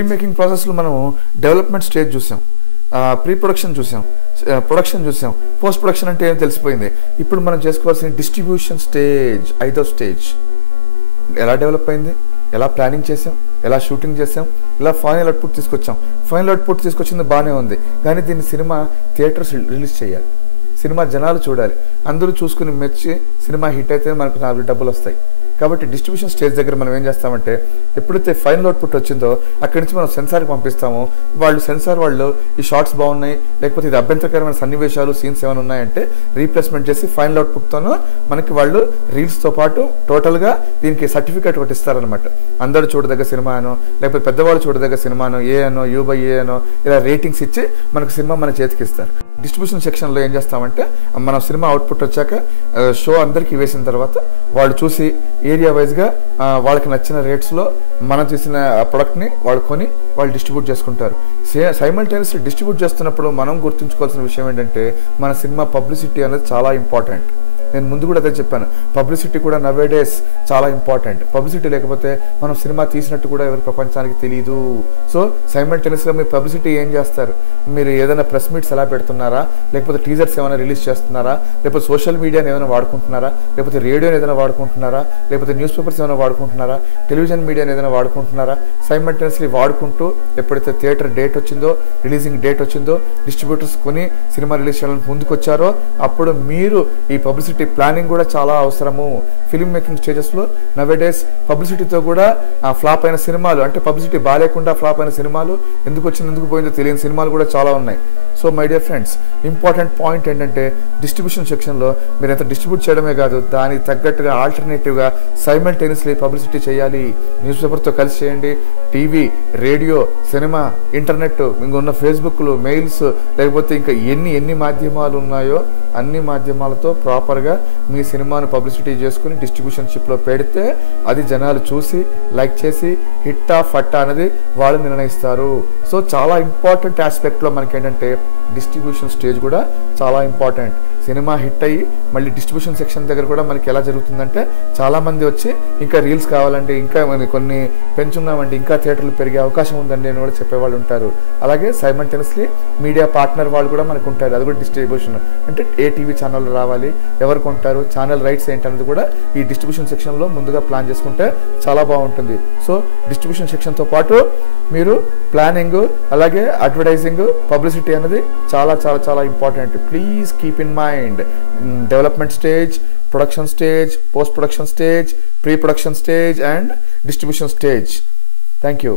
Film making ప్రాసెస్లో మనం development stage చూసాం, ప్రీ ప్రొడక్షన్ చూసాం, ప్రొడక్షన్ చూసాం, పోస్ట్ ప్రొడక్షన్ అంటే ఏం తెలిసిపోయింది. ఇప్పుడు మనం చేసుకోవాల్సిన డిస్ట్రిబ్యూషన్ స్టేజ్, 5వ స్టేజ్. ఎలా డెవలప్ అయింది, ఎలా ప్లానింగ్ చేసాం, ఎలా షూటింగ్ చేసాం, ఇలా ఫైనల్ అవుట్పుట్ తీసుకొచ్చాం. ఫైనల్ అవుట్పుట్ తీసుకొచ్చింది బాగానే ఉంది, కానీ దీన్ని సినిమా థియేటర్స్ రిలీజ్ చేయాలి, సినిమా జనాలు చూడాలి, అందరూ చూసుకుని మెచ్చి సినిమా హిట్ అయితే మనకు 4 డబ్బులు వస్తాయి. కాబట్టి డిస్ట్రిబ్యూషన్ స్టేజ్ దగ్గర మనం ఏం చేస్తామంటే ఎప్పుడైతే ఫైనల్ అవుట్పుట్ వచ్చిందో అక్కడి నుంచి మనం సెన్సార్కి పంపిస్తాము. సెన్సార్ వాళ్ళు ఈ షార్ట్స్ బాగున్నాయి, లేకపోతే ఇది అభ్యంతరకరమైన సన్నివేశాలు, సీన్స్ ఏమైనా ఉన్నాయంటే రీప్లేస్మెంట్ చేసి ఫైనల్ అవుట్పుట్తోనూ మనకి వాళ్ళు రీల్స్తో పాటు టోటల్గా దీనికి సర్టిఫికేట్ ఒకటి ఇస్తారనమాట. అందరూ చూడదగ్గ సినిమా అనో, లేకపోతే పెద్దవాళ్ళు చూడదగ్గ సినిమానో, ఏ అనో, U/A అనో ఇలా రేటింగ్స్ ఇచ్చి మనకు సినిమా మన చేతికి ఇస్తారు. డిస్ట్రిబ్యూషన్ సెక్షన్లో ఏం చేస్తామంటే మనం సినిమా అవుట్పుట్ వచ్చాక షో అందరికీ వేసిన తర్వాత వాళ్ళు చూసి ఏరియా వైజ్గా వాళ్ళకి నచ్చిన రేట్స్లో మనం తీసిన ప్రొడక్ట్ని వాళ్ళు కొని వాళ్ళు డిస్ట్రిబ్యూట్ చేసుకుంటారు. సైమల్టేనియస్లీ డిస్ట్రిబ్యూట్ చేస్తున్నప్పుడు మనం గుర్తుంచుకోవాల్సిన విషయం ఏంటంటే మన సినిమా పబ్లిసిటీ అనేది చాలా ఇంపార్టెంట్. నేను ముందు కూడా అదే చెప్పాను, పబ్లిసిటీ కూడా నవేడేస్ చాలా ఇంపార్టెంట్. పబ్లిసిటీ లేకపోతే మనం సినిమా తీసినట్టు కూడా ఎవరి ప్రపంచానికి తెలియదు. సో సైమల్టేనియస్గా మీరు పబ్లిసిటీ ఏం చేస్తారు, మీరు ఏదైనా ప్రెస్ మీట్స్ ఎలా పెడుతున్నారా, లేకపోతే టీజర్స్ ఏమైనా రిలీజ్ చేస్తున్నారా, లేకపోతే సోషల్ మీడియాని ఏమైనా వాడుకుంటున్నారా, లేకపోతే రేడియోని ఏదైనా వాడుకుంటున్నారా, లేకపోతే న్యూస్ పేపర్స్ ఏమైనా వాడుకుంటున్నారా, టెలివిజన్ మీడియాని ఏదైనా వాడుకుంటున్నారా. సైమల్టేనియస్లీ వాడుకుంటూ ఎప్పుడైతే థియేటర్ డేట్ వచ్చిందో, రిలీజింగ్ డేట్ వచ్చిందో, డిస్ట్రిబ్యూటర్స్ కొని సినిమా రిలీజ్ చేయడానికి ముందుకు వచ్చారో అప్పుడు మీరు ఈ పబ్లిసిటీ ప్లానింగ్ కూడా చాలా అవసరము. ఫిల్మ్ మేకింగ్ స్టేజెస్లో నవేడేస్ పబ్లిసిటీతో కూడా ఫ్లాప్ అయిన సినిమాలు, అంటే పబ్లిసిటీ బాగాలేకుండా ఫ్లాప్ అయిన సినిమాలు, ఎందుకు వచ్చింది ఎందుకు పోయిందో తెలియని సినిమాలు కూడా చాలా ఉన్నాయి. So my dear friends, important point ఏంటంటే డిస్ట్రిబ్యూషన్ సెక్షన్లో మీరు ఎంత డిస్ట్రిబ్యూట్ చేయడమే కాదు, దానికి తగ్గట్టుగా ఆల్టర్నేటివ్గా సైమల్టేనియస్లీ పబ్లిసిటీ చేయాలి. న్యూస్ పేపర్తో కలిసి చేయండి, టీవీ, రేడియో, సినిమా, ఇంటర్నెట్, ఇంకొన్న ఫేస్బుక్లు, మెయిల్స్, లేకపోతే ఇంకా ఎన్ని మాధ్యమాలు ఉన్నాయో అన్ని మాధ్యమాలతో ప్రాపర్గా మీ సినిమాను పబ్లిసిటీ చేసుకుని డిస్ట్రిబ్యూషన్ షిప్లో పెడితే అది జనాలు చూసి లైక్ చేసి హిట్టా ఫట్టా అనేది వాళ్ళు నిర్ణయిస్తారు. సో చాలా ఇంపార్టెంట్ ఆస్పెక్ట్లో మనకి ఏంటంటే డిస్ట్రిబ్యూషన్ స్టేజ్ కూడా చాలా ఇంపార్టెంట్. సినిమా హిట్ అయ్యి మళ్ళీ డిస్ట్రిబ్యూషన్ సెక్షన్ దగ్గర కూడా మనకి ఎలా జరుగుతుందంటే చాలామంది వచ్చి ఇంకా రీల్స్ కావాలండి, ఇంకా కొన్ని పెంచున్నామండి, ఇంకా థియేటర్లు పెరిగే అవకాశం ఉందండి అని కూడా చెప్పేవాళ్ళు ఉంటారు. అలాగే సైమల్టేనియస్లీ మీడియా పార్ట్నర్ వాళ్ళు కూడా మనకు ఉంటారు, అది కూడా డిస్ట్రిబ్యూషన్. అంటే ఏ టీవీ ఛానల్ రావాలి, ఎవరు కొంటారు, ఛానల్ రైట్స్ ఏంటనేది కూడా ఈ డిస్ట్రిబ్యూషన్ సెక్షన్లో ముందుగా ప్లాన్ చేసుకుంటే చాలా బాగుంటుంది. సో డిస్ట్రిబ్యూషన్ సెక్షన్తో పాటు మీరు ప్లానింగ్, అలాగే అడ్వర్టైజింగ్, పబ్లిసిటీ అనేది చాలా చాలా చాలా important. Please keep in mind development stage, production stage, post production stage, pre production stage and distribution stage. Thank you.